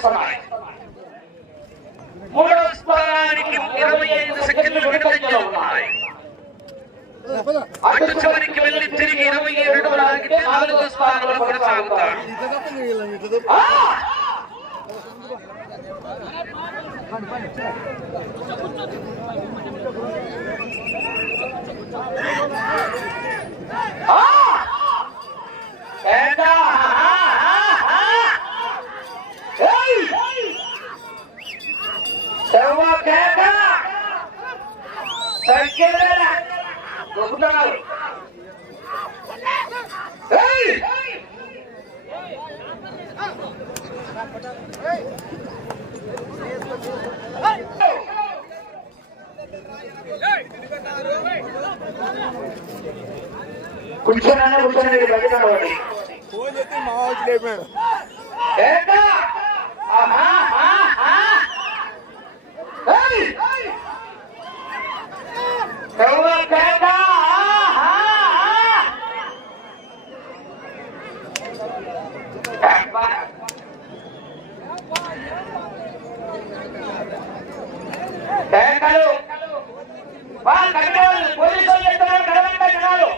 కొనసాగుతున్నాయి మూడవ స్థానానికి ఇరవై ఐదు సెకండ్లు వెనుకంజలో ఉన్నాయి అటు చివరికి వెళ్ళి తిరిగి ఇరవై ఏడు లాగితే నాలుగో స్థానంలో కొనసాగుతారు ఆ! ఆ! ఏంటా? ఆ, ఆ, ఆ! ఏయ్! శర్మ కేక! ఏయ్! కూర్చోనన్నా కూర్చోనండి బయట వాడి ఫోన్ చేస్తే మా వచ్చి లేపాడు ఏంటా? వా, కట్టేవాళ్ళు, పోలీసు వాళ్ళు చెప్తున్నారు, కడవండి జనాలు.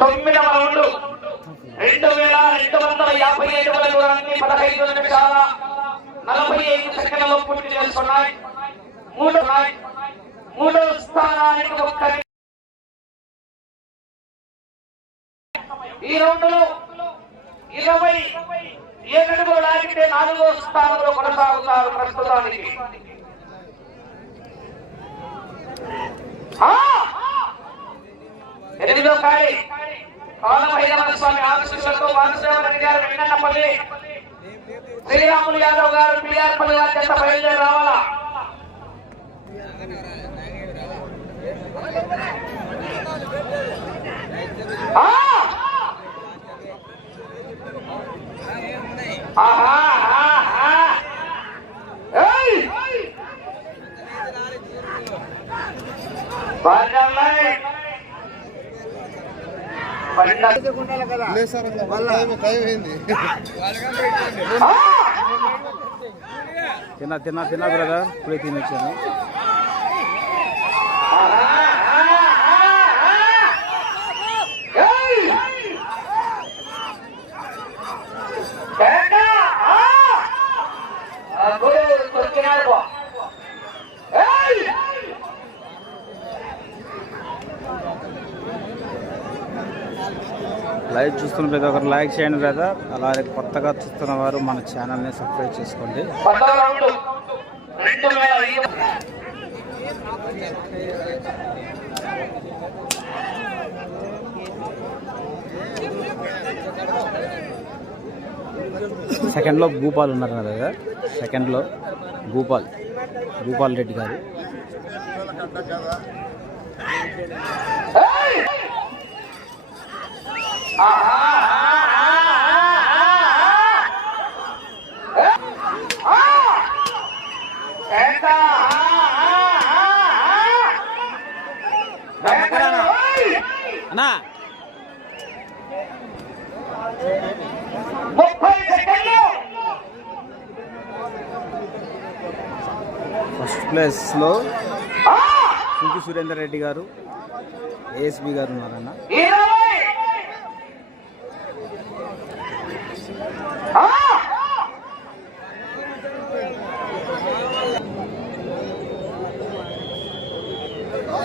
తొమ్మిదవ రౌండ్. రెండు వేల రెండు వందల యాభై ఐదు వేల దూరాన్ని పదహైదు నిమిషాల నలభై ఐదు సెకండ్లలో పూర్తి చేసుకున్నాయి. మూడు మూడో స్థానానికి ఒక్క ఈ రౌండ్లో ఇరవై ఏడుగులు లాగితే నాలుగో స్థానంలో కొనసాగుతారు ప్రస్తుతానికి. ఎనిమిదో కాడి. కాలభైరవ స్వామి ఆశీస్సులతో వాసుదేవరెడ్డి గారు వెంకన్నపల్లి శ్రీరాములు యాదవ్ గారు పిఆర్ పల్లి గారి చెత్త బయలుదేరి రావాలా? ఆ! తిన్నా తిన్నా తిన్నా బ్రదర్. ఇప్పుడే తినొచ్చాను లైవ్ చూస్తున్న ప్రతి ఒక్కరు లైక్ చేయండి బ్రదర్ అలాగే కొత్తగా చూస్తున్న వారు మన ఛానల్ని సబ్స్క్రైబ్ చేసుకోండి పదవ రౌండ్ రెండు వేల ఐదు సెకండ్లో భూపాల్ ఉన్నారు కదా సెకండ్లో భూపాల్. భూపాల్ రెడ్డి గారు. ఏయ్! ప్లేస్లో సుంకి సురేందర్ రెడ్డి గారు ఏఎస్బి గారు ఉన్నారన్న.